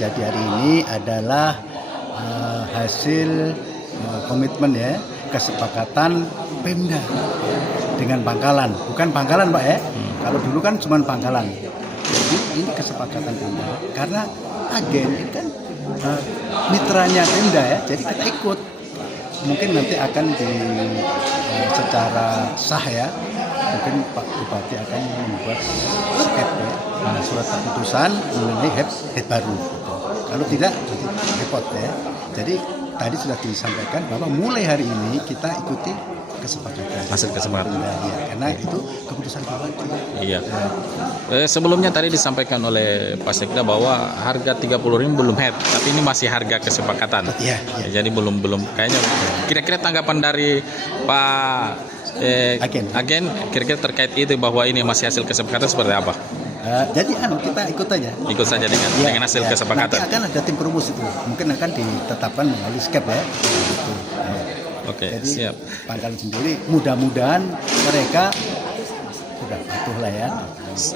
terjadi hari ini adalah hasil komitmen ya, kesepakatan Pemda dengan Pangkalan, bukan Pangkalan Pak ya. Kalau dulu kan cuma Pangkalan. Jadi ini kesepakatan Pemda karena agen ini kan mitranya Pemda ya, jadi kita ikut. Mungkin nanti akan secara sah ya, mungkin Pak Bupati akan membuat skep ya, surat keputusan mengenai head baru. Kalau tidak nanti repot ya. Jadi tadi sudah disampaikan bahwa mulai hari ini kita ikuti kesepakatan. Hasil kesepakatan. Ya, karena itu keputusan Bupati. Iya. Sebelumnya tadi disampaikan oleh Pak Sekda bahwa harga 30.000 belum head, tapi ini masih harga kesepakatan. Iya. Jadi belum kayaknya. Kira-kira tanggapan dari Pak Agen kira-kira terkait itu bahwa ini masih hasil kesepakatan seperti apa? Jadi kita ikut aja. Ikut saja dengan hasil kesepakatan. Nanti akan ada tim perumus itu, mungkin akan ditetapkan melalui skep ya. Gitu. Oke, jadi, siap. Pangkalan sendiri, mudah-mudahan mereka sudah patuh lah ya.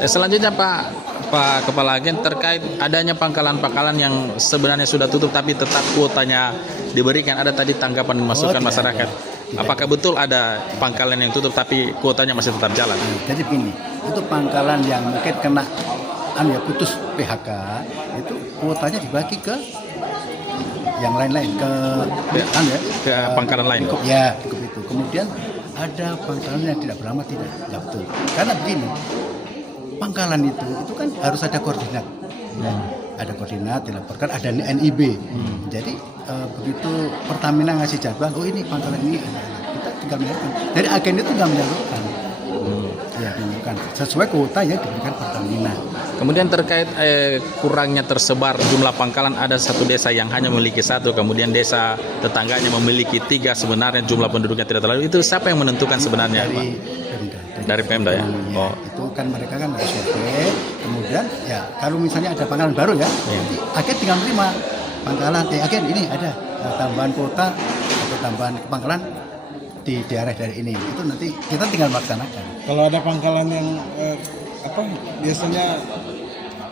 Selanjutnya Pak Kepala Agen terkait adanya pangkalan-pangkalan yang sebenarnya sudah tutup tapi tetap kuotanya diberikan. Ada tadi tanggapan masukan masyarakat. Apakah betul ada pangkalan yang tutup tapi kuotanya masih tetap jalan? Jadi begini, itu pangkalan yang mungkin kena putus PHK, itu kuotanya dibagi ke yang lain-lain, ke pangkalan lain. Ya, itu. Kemudian ada pangkalan yang tidak beramat, tidak betul. Karena begini, pangkalan itu kan harus ada koordinat. Ada koordinat dilaporkan, ada NIB. Jadi begitu Pertamina ngasih jadwal, oh ini pangkalan ini, kita tinggal menyalurkan. Dari agen itu tinggal menyalurkan. Ya, menyalurkan sesuai kuota yang diberikan Pertamina. Kemudian terkait kurangnya tersebar jumlah pangkalan, ada satu desa yang hanya memiliki satu, kemudian desa tetangganya memiliki 3, sebenarnya jumlah penduduknya tidak terlalu. Itu siapa yang menentukan sebenarnya? Dari Pemda ya? Oh. Itu kan mereka kan harus survei, kemudian ya kalau misalnya ada pangkalan baru ya, agen tinggal menerima pangkalan, agen ini ada tambahan kota atau tambahan pangkalan di daerah dari ini, itu nanti kita tinggal melaksanakan. Kalau ada pangkalan yang biasanya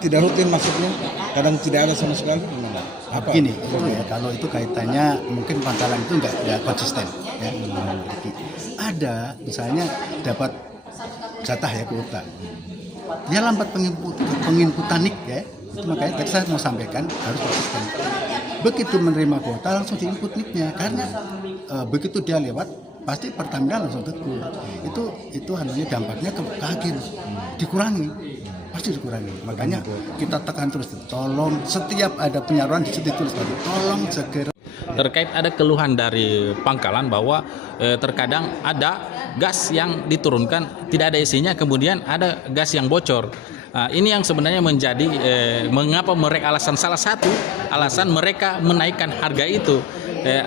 tidak rutin masuknya, kadang tidak ada sama sekali, gimana? Ini itu ya, kalau itu kaitannya mungkin pangkalan itu nggak konsisten ya. Ada misalnya dapat jatah ya kuota, dia lambat penginputan nik ya, itu makanya tadi saya mau sampaikan harus konsisten. Begitu menerima kuota langsung diinput niknya, karena begitu dia lewat pasti Pertamina langsung tegur. Itu hanya dampaknya ke agen dikurangi, pasti dikurangi. Makanya kita tekan terus, tolong setiap ada penyaluran di situ tulis tadi, tolong segera. Terkait ada keluhan dari pangkalan bahwa terkadang ada gas yang diturunkan tidak ada isinya, kemudian ada gas yang bocor. Ini yang sebenarnya menjadi mengapa mereka salah satu alasan mereka menaikkan harga itu.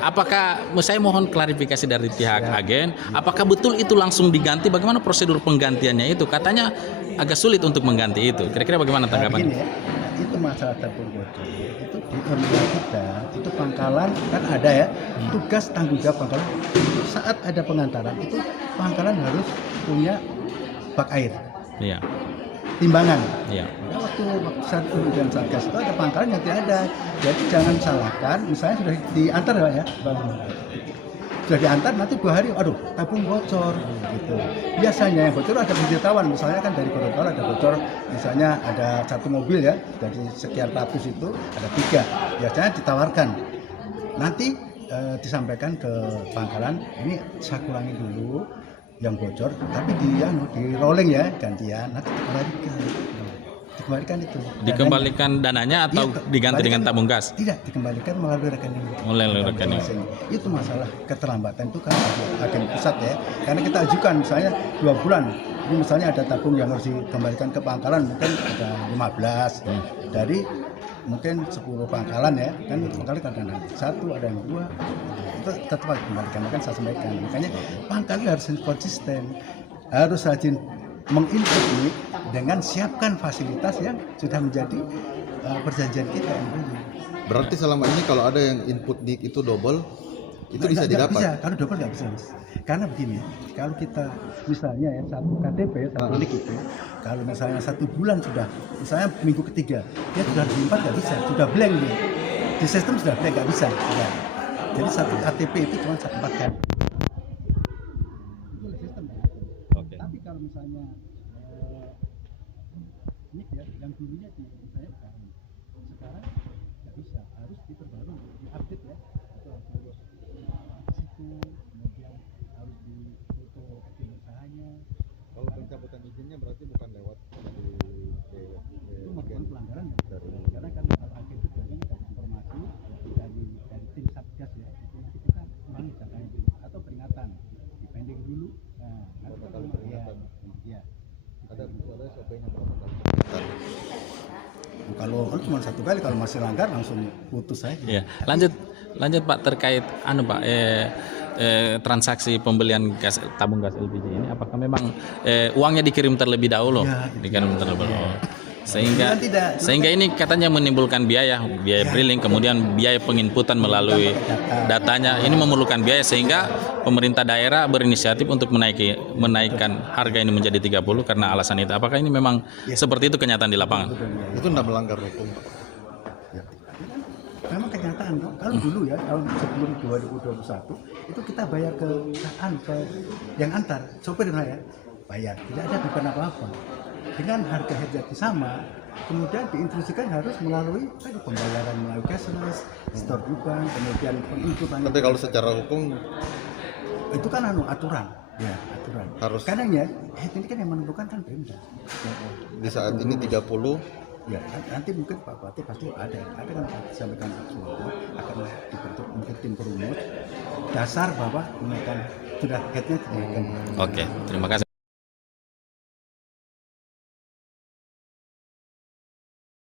Apakah saya mohon klarifikasi dari pihak agen, apakah betul itu langsung diganti? Bagaimana prosedur penggantiannya itu? Katanya agak sulit untuk mengganti itu. Kira-kira bagaimana tanggapan? Ya, itu masalah tabung bocor. Itu di Pemda kita, itu pangkalan kan ada ya, tugas tanggung jawab pangkalan. Saat ada pengantaran itu pangkalan harus punya bak air. Iya. Timbangan. Iya. Nah, waktu saat kemudian Satgas itu ada pangkalan yang tidak ada. Jadi jangan salahkan, misalnya sudah diantar ya, sudah diantar nanti 2 hari, aduh tabung bocor gitu. Biasanya yang bocor ada pemberitahuan, misalnya kan dari Gorontalo ada bocor, misalnya ada 1 mobil ya, dari sekian ratus itu ada 3, biasanya ditawarkan. Nanti disampaikan ke pangkalan, ini saya kurangi dulu yang bocor, tapi di rolling ya gantian, nanti dikembalikan itu. Dikembalikan dananya atau diganti dengan tabung gas? Tidak, dikembalikan melalui rekening. Melalui rekening. Itu masalah keterlambatan itu kan agen pusat ya. Karena kita ajukan misalnya 2 bulan. Ini misalnya ada tabung yang harus dikembalikan ke pangkalan, mungkin ada 15 dari mungkin 10 pangkalan ya. Kan pangkalan kadang-kadang 1, ada yang 2. Itu tetap harus dikembalikan, kan saya sampaikan. Makanya pangkalan harus konsisten, harus rajin menginput ini dengan siapkan fasilitas yang sudah menjadi perjanjian kita. Berarti selama ini kalau ada yang input dik itu double, Itu bisa Nggak didapat. bisa, kalau double nggak bisa, Mas. Karena begini, kalau kita misalnya ya satu KTP, satu nik itu, kalau misalnya 1 bulan sudah, misalnya minggu ketiga, dia sudah di 4 nggak bisa, sudah blank dia. Di sistem sudah blank nggak bisa. Ya. Jadi satu KTP itu cuma 4 kali. Itu sistem. Oke. Tapi kalau misalnya nik ya, yang dulunya di saya UKM, sekarang nggak bisa, harus diperbarui, diupdate ya. Itu harus situ, kemudian harus di foto izin usahanya. Kalau pencabutan izinnya berarti bukan lewat Itu merupakan pelanggaran ya. dari Karena kan kalau akhir itu biasanya dapat informasi dari tim satgas ya, itu nanti kita ulangi datanya dulu atau peringatan, dipending dulu. Nah, Berapa kali ya, peringatan? ya. ada SOP-nya berapa kali? Kalau cuma 1 kali, kalau masih langgar langsung putus saja. Ya, lanjut Pak terkait Pak transaksi pembelian gas tabung gas LPG ini, apakah memang uangnya dikirim terlebih dahulu? Ya, Dikirim terlebih dahulu. Kan tidak. Sehingga ini katanya menimbulkan biaya drilling, kemudian biaya penginputan melalui datanya. Ini memerlukan biaya sehingga pemerintah daerah berinisiatif untuk menaikkan harga ini menjadi 30 karena alasan itu. Apakah ini memang seperti itu kenyataan di lapangan? Itu tidak melanggar hukum. Memang kenyataan kok. Kalau dulu ya, tahun sebelum 2021 itu kita bayar ke yang antar sopir saya bayar, tidak ada beban apa-apa. Dengan harga yang sama, kemudian diinstruksikan harus melalui pembayaran melalui cashless, store di bank, kemudian penginputan. Tapi kalau secara hukum Itu kan aturan, ya aturan. Harus. Karena ya ini kan yang menentukan kan Pemda. di saat ini 30 Ya, nanti mungkin Pak Bupati pasti ada kan disampaikan Pak Suwoto akan dibentuk mungkin tim perumus dasar bahwa menaikkan sudah headnya dinaikkan. Oke, terima kasih.